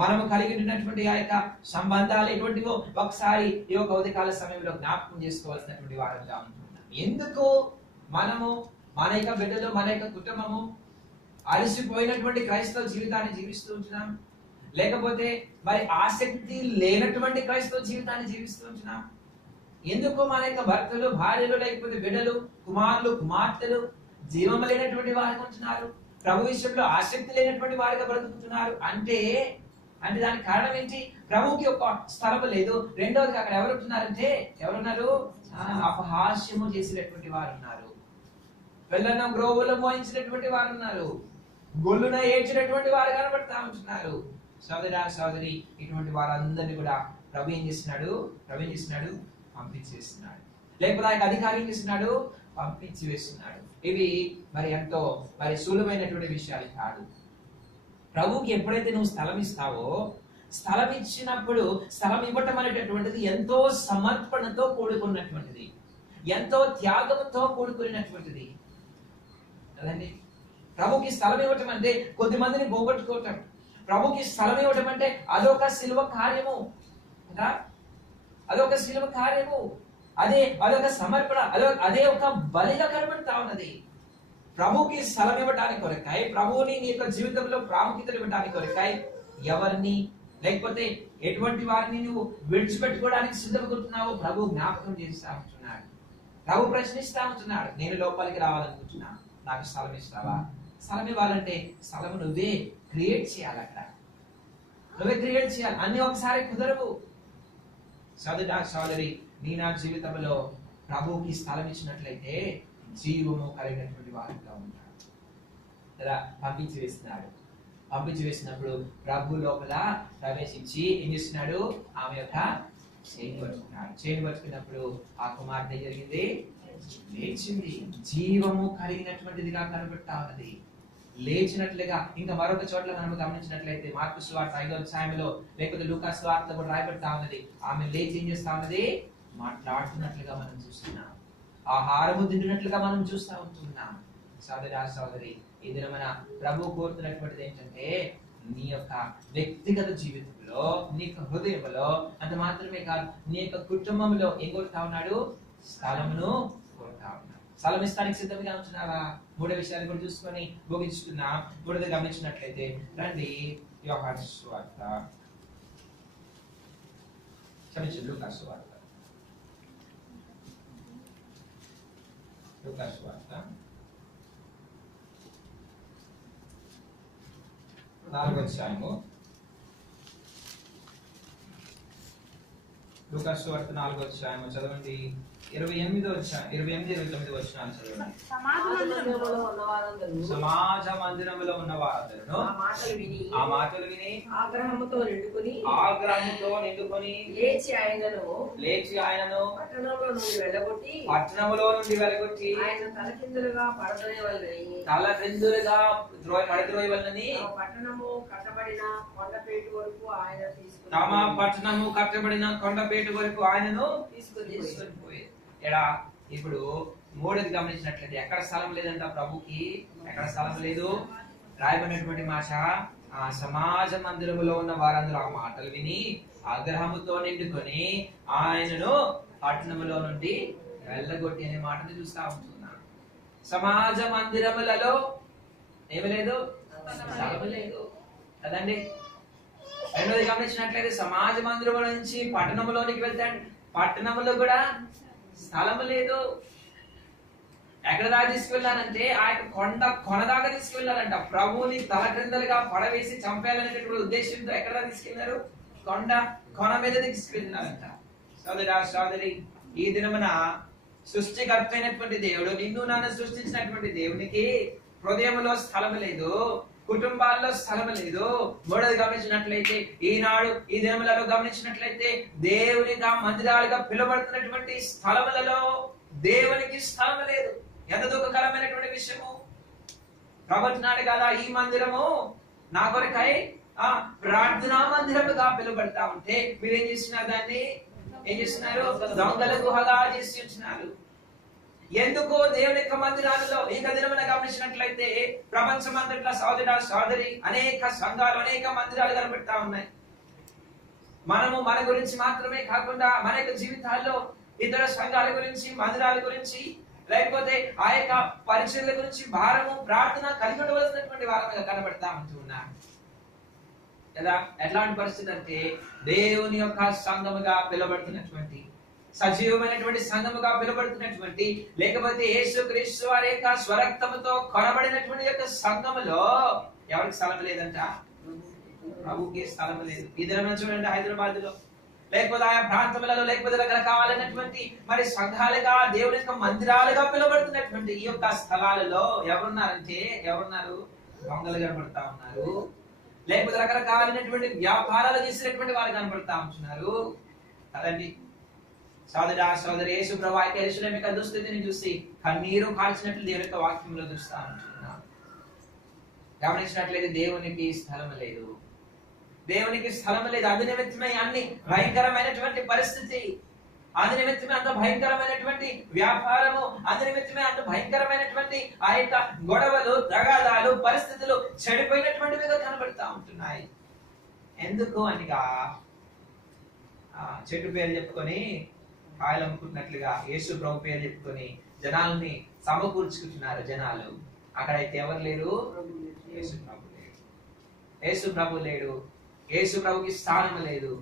మనము కలిగి ఉన్నటువంటి ఆ యొక్క సంబంధాలు ఎటువంటివో ఒకసారి ఈ యొక్క ఉదయకాల సమయంలో జ్ఞాపకం చేసుకోవాల్సినటువంటి వారంగా ఉంటున్నాం. ఎందుకు మనము మన యొక్క బిడ్డలు, మన యొక్క కుటుంబము అలసిపోయినటువంటి క్రైస్తవ జీవితాన్ని జీవిస్తూ ఉంటున్నాం, లేకపోతే మరి ఆసక్తి లేనటువంటి క్రైస్తవ జీవితాన్ని జీవిస్తూ ఉంటున్నాం? ఎందుకు మన యొక్క భర్తలు, భార్యలు, లేకపోతే బిడ్డలు, కుమారులు, కుమార్తెలు జీవం లేనటువంటి వారుగా ఉంటున్నారు, ప్రభు విషయంలో ఆసక్తి లేనటువంటి వారిగా బ్రతుకుతున్నారు అంటే దానికి కారణం ఏంటి? ప్రభువుకి ఒక స్థలం లేదు. రెండోది అక్కడ ఎవరు ఉంటున్నారంటే ఎవరున్నారు? అపహాస్యము చేసినటువంటి వారు ఉన్నారు, పిల్లల గ్రోవులు మోయించినటువంటి వారు ఉన్నారు, గొల్లున ఏడ్చినటువంటి వారు కనబడతా ఉంటున్నారు. సోదరి, ఇటువంటి వారందరినీ కూడా ప్రభు ఏం చేస్తున్నాడు? పంపించేస్తున్నాడు. లేకపోతే ఆయన అధికారి ఏం చేస్తున్నాడు? పంపించి వేస్తున్నాడు. ఇవి మరి ఎంతో మరి సులువైనటువంటి విషయాలు కాదు. ప్రభుకి ఎప్పుడైతే నువ్వు స్థలం ఇస్తావో, స్థలం ఇచ్చినప్పుడు స్థలం ఇవ్వటం అనేటటువంటిది ఎంతో సమర్పణతో కూడుకున్నటువంటిది, ఎంతో త్యాగంతో కూడుకున్నటువంటిది కదండి. ప్రభుకి స్థలం ఇవ్వటం అంటే కొద్ది మందిని పోగొట్టుకోవటం. ప్రభుకి స్థలం ఇవ్వటం అంటే అదొక శిలువ కార్యము కదా, అదొక శిలువ కార్యము, అదొక సమర్పణ, అదే ఒక బలిగా కనబడతా ఉన్నది. ప్రభుకి స్థలం ఇవ్వడానికి కొరకాయ, ప్రభువుని నీ యొక్క జీవితంలో ప్రాముఖ్యత ఇవ్వడానికి కొరకాయ ఎవరిని, లేకపోతే ఎటువంటి వారిని నువ్వు విడిచిపెట్టుకోవడానికి సిద్ధపడుతున్నావో ప్రభు జ్ఞాపకం చేస్తా ఉంటున్నాడు. ప్రభు ప్రశ్నిస్తా ఉంటున్నాడు, నేను లోపలికి రావాలనుకుంటున్నాను, నాకు స్థలం ఇస్తావా? స్థలం ఇవ్వాలంటే స్థలం నువ్వే క్రియేట్ చేయాలి, అక్కడ నువ్వే క్రియేట్ చేయాలి. అన్ని ఒకసారి కుదరవు. సోదరి, నీ నా జీవితంలో ప్రభువుకి స్థలం ఇచ్చినట్లయితే జీవము కలిగినటువంటి వారిగా ఉంటాడు కదా. పంపించి వేసినప్పుడు ప్రభు లోపల ప్రవేశించి ఏం చేస్తున్నాడు? ఆమె యొక్క చేయి పట్టుకున్నప్పుడు ఆ కుమార్తె జరిగింది, లేచింది, జీవము కలిగినటువంటిదిగా కనబడతా ఉన్నది, లేచినట్లుగా. ఇంకా మరొక చోట్ల మనం గమనించినట్లయితే మార్కు సువార్త 5వ అధ్యాయంలో, లేకపోతే లూకా సువార్త కూడా రాయబడతా ఉన్నది, ఆమె లేచి ఏం చేస్తా ఉన్నది? మాట్లాడుతున్నట్లుగా మనం చూస్తున్నాం, ఆహారము తింటున్నట్లుగా మనం చూస్తూ ఉంటున్నాం. సోదరి, ఈ దిన మన ప్రభు కోరుతున్నటువంటిది ఏంటంటే నీ యొక్క వ్యక్తిగత జీవితంలో, నీ యొక్క హృదయంలో, అంత మాత్రమే కాదు నీ యొక్క కుటుంబంలో ఏం కోరుతా ఉన్నాడు? స్థలమును కోరుతా ఉన్నాడు. స్థలం ఇస్తానికి సిద్ధంగా ఉంటున్నావా? మూడో విషయాన్ని కూడా చూసుకొని ముగించుకున్నా. మూడోది గమనించినట్లయితే రండి, యోహాను సువార్త, క్షమించండి, లూకా సువార్త 4వ అధ్యాయము లూకాసు సువార్త 4వ అధ్యాయం చదవండి. 28 29 వచనాలు చదవండి. సమాజ మందిరములో ఉన్న వారందరూ ఆ మాటలు విని ఆగ్రహముతో నిండుకొని లేచి ఆయనను పట్టణములో నుండి వెళ్ళగొట్టి ఆయన తలకిందులుగా పడద్రోయవలెనని పట్టణము కట్టబడిన కొండపేటు వరకు ఆయన ఆయనను తీసుకొని పోయారు. ఇప్పుడు మూడోది గమనించినట్లయితే ఎక్కడ స్థలం లేదంట ప్రభుకి, ఎక్కడ స్థలం లేదు. రాయబడినటువంటి మాట, ఆ సమాజ మందిరములో ఉన్న వారందరూ ఆ మాటలు విని ఆగ్రహముతో నిండుకొని ఆయనను పట్టణములో నుండి వెళ్ళగొట్టి అనే మాటను చూస్తా ఉంటున్నాను. సమాజ మందిరములలో ఏమి లేదు, స్థలం లేదు కదండి. రెండోది గమనించినట్లయితే సమాజ మందిరముల నుంచి పట్టణంలోనికి వెళ్తాడు, పట్టణంలో కూడా స్థలము లేదు. ఎక్కడ దాకా తీసుకువెళ్ళాలంటే ఆయన కొన దాకా తీసుకువెళ్ళాలంట. ప్రభువుని తల క్రిందలుగా పడవేసి చంపేయాలనేటువంటి ఉద్దేశంతో ఎక్కడ దాకా తీసుకెళ్లారు? కొన మీద తీసుకెళ్ళినారంట. సోదరి, ఈ దినమున సృష్టికర్త అయినటువంటి దేవుడు, నిన్ను నన్ను సృష్టించినటువంటి దేవునికి హృదయంలో స్థలము లేదు, కుటుంబాల్లో స్థలం లేదు. మూడోది గమనించినట్లయితే ఈనాడు ఈ దినములలో గమనించినట్లయితే దేవునిగా మందిరాలుగా పిలువబడుతున్నటువంటి స్థలములలో దేవునికి స్థలం లేదు. ఎంత దుఃఖకరమైనటువంటి విషయము. ప్రభుత్వాడు కదా ఈ మందిరము నా కొరకై ప్రార్థనా మందిరముగా పిలువబడతా ఉంటే మీరేం చేస్తున్నారు? దాన్ని ఏం చేస్తున్నారు? దొంగల గుహగా చేసి ఉంటున్నారు. ఎందుకో దేవుని యొక్క మందిరాలలో ఈ దినమున గమనించినట్లయితే ప్రపంచమంతట్ల సోదరి అనేక సంఘాలు, అనేక మందిరాలు కనబడతా ఉన్నాయి. మనము మన గురించి మాత్రమే కాకుండా మన యొక్క జీవితాల్లో ఇతర సంఘాల గురించి, మందిరాల గురించి, లేకపోతే ఆ యొక్క పరిచర్ల గురించి భారము, ప్రార్థన కలిగి ఉండవలసినటువంటి వారంగా కనబడతా ఉంటున్నారు కదా. ఎట్లాంటి పరిస్థితి అంటే దేవుని యొక్క సంఘముగా పిలువబడుతున్నటువంటి, సజీవమైనటువంటి సంఘముగా పిలువబడుతున్నటువంటి, లేకపోతే యేసుక్రీస్తు వారి యొక్క స్వరక్తముతో కొనబడినటువంటి యొక్క సంఘములో ఎవరికి స్థలం లేదంట? ప్రభుకి స్థలం లేదు. ఈ దినం చూడండి, హైదరాబాద్ లో లేకపోతే ఆయా ప్రాంతములలో లేకపోతే రకరకాలైనటువంటి మరి సంఘాలుగా దేవుని యొక్క మందిరాలుగా పిలువబడుతున్నటువంటి ఈ యొక్క స్థలాలలో ఎవరున్నారంటే ఎవరున్నారు? దొంగలు కనబడతా ఉన్నారు. లేకపోతే రకరకాలైనటువంటి వ్యాపారాలు చేసినటువంటి వారు కనబడతా ఉంటున్నారు కదండి. సోదరి, యేసు ప్రభువు యెరూషలేము యొక్క దుస్థితిని చూసి కన్నీరు కాల్చినట్లు దేవుని యొక్క వాక్యంలో చూస్తా ఉంటున్నాం. గమనించినట్లయితే దేవునికి స్థలం లేదు, దేవునికి స్థలం లేదు. అది నిమిత్తమే అన్ని భయంకరమైనటువంటి పరిస్థితి, అది నిమిత్తమే అంత భయంకరమైనటువంటి వ్యాపారము, అది నిమిత్తమే అంత భయంకరమైనటువంటి ఆ యొక్క గొడవలు, తగాదాలు, పరిస్థితులు చెడిపోయినటువంటివిగా కనబడతా ఉంటున్నాయి. ఎందుకు అనగా చెట్టు పేరు చెప్పుకొని కాయలు అమ్ముకుంటున్నట్లుగా యేసు ప్రభు పేరు చెప్పుకొని జనాల్ని సమకూర్చుకుంటున్నారు జనాలు. అక్కడైతే ఎవరు లేరు? యేసు ప్రభు లేడు. యేసు ప్రభు లేడు. యేసు ప్రభుకి స్థానం లేదు.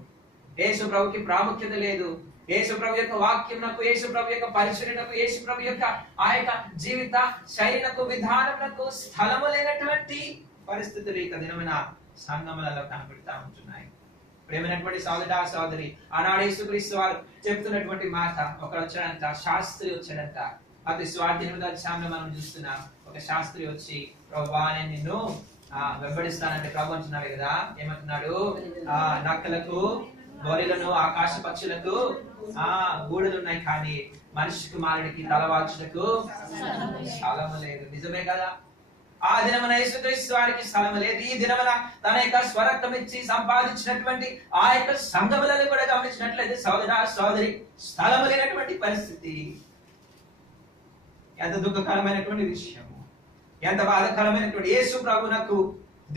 యేసు ప్రభుకి ప్రాముఖ్యత లేదు. యేసు ప్రభు యొక్క వాక్యమునకు, యేసు ప్రభు యొక్క పరిచర్యకు, యేసు ప్రభు యొక్క ఆ యొక్క జీవిత శైలినకు, విధానమునకు స్థలము లేనటువంటి పరిస్థితులు ఇక దినమైన సంఘములలో కనబడతా ఉంటున్నాయి. ప్రేమైనటువంటి సోదరి, ఆనాడు యేసుక్రీస్తు వారు చెప్తున్నటువంటి మాట, ఒకడు వచ్చాడంట, శాస్త్రి వచ్చాడంట. అతి స్వార్థ 8వ అధ్యాయంలో మనం చూస్తున్నాం. ఒక శాస్త్రి వచ్చి, ప్రభువా నేను నిన్ను వెంబడిస్తానంటే ప్రభు అంటున్నాడు కదా, ఏమంటున్నాడు? నక్కలకు, గొర్రెలను, ఆకాశ పక్షులకు గూడులు ఉన్నాయి, కానీ మనిషి కుమారుడికి తలవాల్చుటకు స్థలము లేదు. నిజమే కదా. ఆ దినమున యేసుక్రీస్తు వారికి స్థలం లేదు. ఈ దినమున తన యొక్క స్వరక్తం ఇచ్చి సంపాదించినటువంటి ఆ యొక్క సంఘములను కూడా గమనించినట్లయితే సోదరి, స్థలము లేనటువంటి పరిస్థితి. ఎంత దుఃఖకరమైనటువంటి విషయము, ఎంత బాధకరమైనటువంటి. యేసు ప్రభువునకు,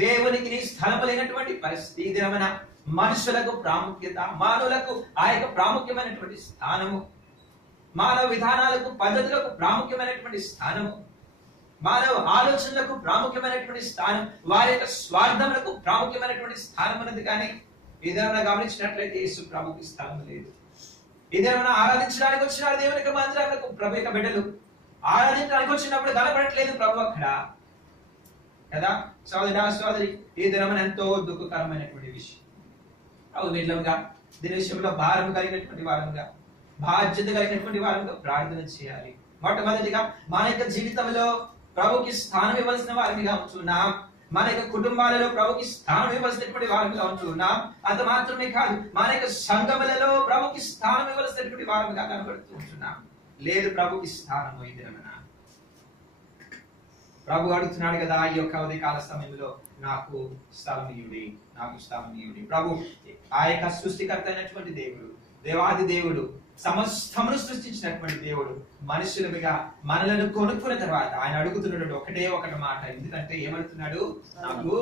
దేవునికి స్థలము లేనటువంటి పరిస్థితి. ఈ దినమున మనుషులకు ప్రాముఖ్యత, మానవులకు ఆ యొక్క ప్రాముఖ్యమైనటువంటి స్థానము, మానవ విధానాలకు, పద్ధతులకు ప్రాముఖ్యమైనటువంటి స్థానము, మానవ ఆలోచనలకు ప్రాముఖ్యమైనటువంటి స్థానం, వారి యొక్క స్వార్థములకు ప్రాముఖ్యమైనటువంటి స్థానం ఉన్నది. కానీ ఇదేమైనా గమనించినట్లయితే యేసు ప్రభుకి స్థలం లేదు. ఇదేమైనా ఆరాధించడానికి వచ్చినారు దేవుని యొక్క మందిరాలకు ప్రభు యొక్క బిడ్డలు. ఆరాధించడానికి వచ్చినప్పుడు కనపడట్లేదు ప్రభు అక్కడ కదా. సోదరి, ఈ దినమున ఎంతో దుఃఖకరమైనటువంటి విషయం. వీళ్ళంగా దీని విషయంలో భారం కలిగినటువంటి వారంగా, బాధ్యత కలిగినటువంటి వారంగా ప్రార్థన చేయాలి. మొట్టమొదటిగా మన యొక్క జీవితంలో ప్రభుకి స్థానం ఇవ్వాల్సిన వారిగా ఉంటున్నాం. మన యొక్క కుటుంబాలలో ప్రభుకి స్థానం ఇవ్వాల్సినటువంటి వారిగా ఉంటున్నాం. అంత మాత్రమే కాదు, మన యొక్క సంఘములలో ప్రభుకి స్థానం ఇవ్వాల్సినటువంటి వారిగా కనబడుతూ ఉంటున్నాం. లేదు ప్రభుకి స్థానము ఈ దినమున. ప్రభు అడుగుతున్నాడు కదా ఈ యొక్క ఉదయకాల సమయంలో, నాకు స్థలం ఇవ్వండి, నాకు స్థలం ఇవ్వండి. ప్రభు ఆ యొక్క సృష్టికర్త అయినటువంటి దేవుడు, దేవాది దేవుడు, సమస్తమును సృష్టించినటువంటి దేవుడు, మనుషులుగా మనలను కొనుక్కున్న తర్వాత ఆయన అడుగుతున్నాడు ఒకటే ఒకటి మాట. ఎందుకంటే ఏమడుగుతున్నాడు? నాకు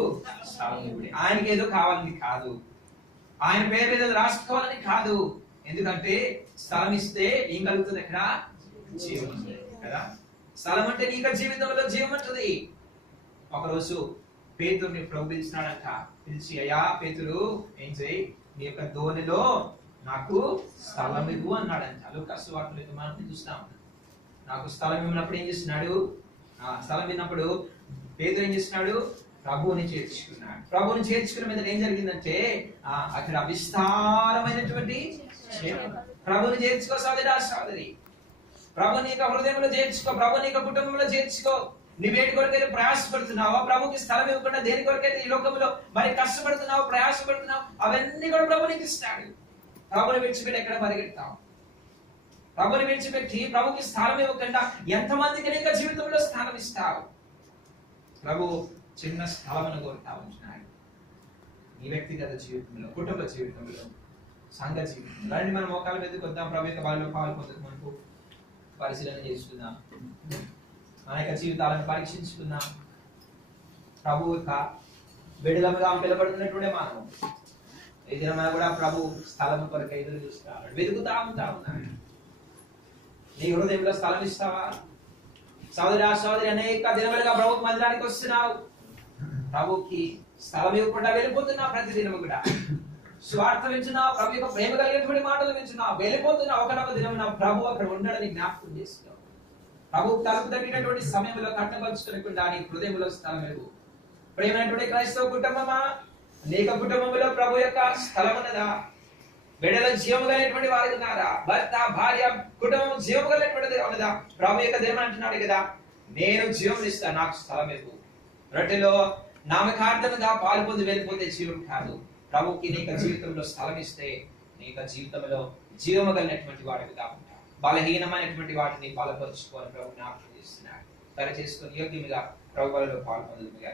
స్థలం ఇవ్వండి. ఆయనకి ఏదో కావాలని కాదు, ఆయన పేరు ఏదో రాసుకోవాలని కాదు. ఎందుకంటే స్థలం ఇస్తే ఏం కలుగుతుంది? అక్కడ జీవం కదా. స్థలం అంటే నీక జీవితంలో జీవం ఉంటుంది. ఒకరోజు పేతురుని ప్రభు పిలిచినాడంట. పిలిచి, అయ్యా పేతురు, ఏం చేయి, నీ యొక్క ధోనిలో నాకు స్థలం ఇవ్వు అన్నాడంట. లూకాసు వార్తలో మనం చూస్తాం. నాకు స్థలం ఇవ్వనప్పుడు ఏం చేస్తున్నాడు? స్థలం ఇవ్వనప్పుడు పేతురు ఏం చేస్తున్నాడు? ప్రభువుని చేర్చుకున్నాడు. ప్రభువుని చేర్చుకున్న మీద ఏం జరిగిందంటే అక్కడ విస్తారమైనటువంటి ప్రభువుని చేర్చుకో సోదరా సోదరి. ప్రభు నీ యొక్క హృదయంలో చేర్చుకో, ప్రభు నీ యొక్క కుటుంబంలో చేర్చుకో. నువ్వేటి కొరకైతే ప్రయాసపడుతున్నావో, ప్రభుకి స్థలం ఇవ్వకుండా దేని కొరకైతే ఈ లోకంలో మరి కష్టపడుతున్నావు, ప్రయాసపడుతున్నావు, అవన్నీ కూడా ప్రభు నీకు ఇస్తాడు. ప్రభుని విడిచిపెట్టి ఎక్కడ పరిగెడతావు? ప్రభుని విడిచిపెట్టి ప్రభుకి స్థానం ఇవ్వకుండా ఎంతమందికి నీ జీవితంలో స్థానం ఇస్తావు? ప్రభు చిన్న స్థలమును కోరుతా ఉంటున్నాడు. నీ వ్యక్తిగత జీవితంలో, కుటుంబ జీవితంలో, సంఘ జీవితంలో. రండి మనం మోకాళ్ళ మీదకి వద్దాం. ప్రభు యొక్క బలిలో పాల్పొందుకు మనకు పరిశీలన చేసుకుందాం. మన యొక్క జీవితాలను పరీక్షించుకుందాం. ప్రభు యొక్క బిడ్డలుగా పిలబడుతున్నటువంటి మనం ఈ దినమైన కూడా ప్రభు స్థలం కొరకు ఎదురు చూస్తున్నాడు, వెతుకుతా ఉన్నాడు. నీ హృదయంలో స్థలం ఇస్తావా? సోదరా సోదరి, అనేక దినములుగా ప్రభు మందిరానికి వస్తున్నావు, ప్రభుకి స్థలం ఇవ్వకుండా వెళ్ళిపోతున్నావు. ప్రతి దినము కూడా స్వార్థ వింటున్నావు, ప్రభు యొక్క ప్రేమ కలిగినటువంటి మాటలు వింటున్నావు, వెళ్ళిపోతున్నావు. ఒకనొక దినమున ప్రభు అక్కడ ఉండడని జ్ఞాపకం చేస్తున్నావు. ప్రభు తలుపు తట్టినటువంటి సమయంలో కట్టపరుచుకోకుండా నీ హృదయంలో స్థలం ఇవ్వు. ప్రేమైనటువంటి క్రైస్తవ కుటుంబమా, నీక కుటుంబంలో ప్రభు యొక్క స్థలం ఉన్నదా? బిడ్డల జీవము కలిగినటువంటి వారు ఉన్నారా? భర్త భార్య కుటుంబం జీవము కలిగినటువంటిది ఉన్నదా? ప్రభు యొక్క దేవుడు అంటున్నాడు కదా, నేను జీవం ఇస్తాను, నాకు స్థలం ఇవ్వు. రొట్టెలో నామకార్థంగా పాలు పొంది వెళ్ళిపోతే జీవం కాదు. ప్రభుకి నీక జీవితంలో స్థలం ఇస్తే నీక జీవితంలో జీవము కలిగినటువంటి వాడిగా ఉంటావు. బలహీనమైనటువంటి వాటిని బలపరుచుకోవాలని ప్రభు జ్ఞాపకం చేస్తున్నాడు. దయచేసుకొని యోగ్యముగా ప్రభువులో పాల్పొందుగా